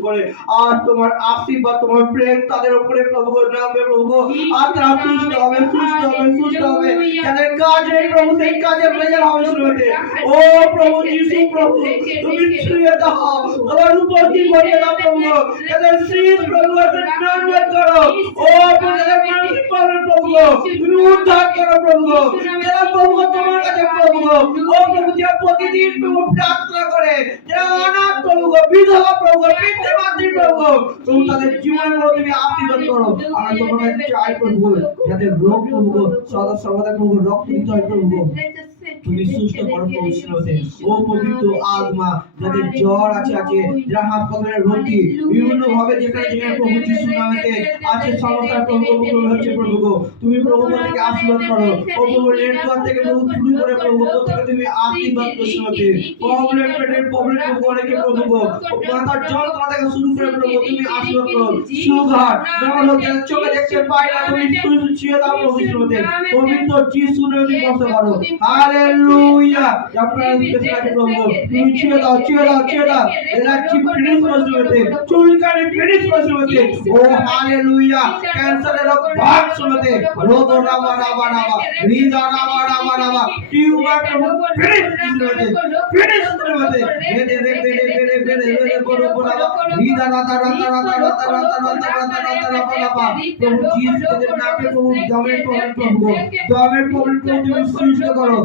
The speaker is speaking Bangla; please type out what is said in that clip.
করে আর তোমার আশীর্বাদ তোমার প্রেম তাদের উপরে প্রভু নামে প্রভু আর তারা সুস্থ হবে তাদের কাজে প্রভু সেই কাজের রেজাল্ট হবে শুরুতে ও প্রভু যিশু প্রভু তুমি ছুঁয়ে দাও আমার উপর কি করে দাও প্রভু তাদের শীষ প্রভু নরমাল করো ও তাদের মানসিক প্রভু তুমি উদ্ধার করো প্রভু যারা প্রভু তোমার কাছে প্রভু ও প্রভু যারা প্রতিদিন প্রভু প্রার্থনা করে যারা অনাথ প্রভু বিধবা প্রভু পিতৃ মাতৃ প্রভু তুমি তাদের জীবনের মধ্যে তুমি আশীর্বাদ করো আর তোমার কাছে চাই প্রভু যাদের রোগ প্রভু সদা সর্বদা প্রভু রক্ত দিতে হয় প্রভু তুমি সুস্থ করো পবিত্রতে ও পবিত্র আত্মা যাদের জ্বর আছে যারা হাসপাতালে ভর্তি বিভিন্ন ভাবে যেখানে প্রভু যিশু নামেতে আছে সমস্যা প্রভু হচ্ছে প্রভু তুমি প্রভু থেকে আশীর্বাদ করো ও প্রভু নেটওয়ার্ক থেকে প্রভু শুরু করে প্রভু থেকে তুমি আশীর্বাদ করতে প্রবলেম করে কে প্রভু মাথার যন্ত্রণা থেকে শুরু করে প্রভু তুমি আশীর্বাদ করো সুগার যেমন লোকের চোখে দেখতে পায় না তুমি ছুঁয়ে দাও প্রভু পবিত্র যিশু নামে কষ্ট করো হালেলুয়া আপনারা স্পেশাল প্রভু তুমি ছুঁয়ে দাও এরা চিপ ফিনিশ করতে চুলকানি ফিনিশ করতে ও হালেলুয়া ক্যান্সারের রোগ ভাগ শুনতে রোগ রাবা হৃদয় রাবা টিউমার প্রভু ফিনিশ করতে বেরে বড় হৃদয় রাতা প্রভু যিশুর নামে প্রভু দমের প্রভু তুমি সুস্থ করো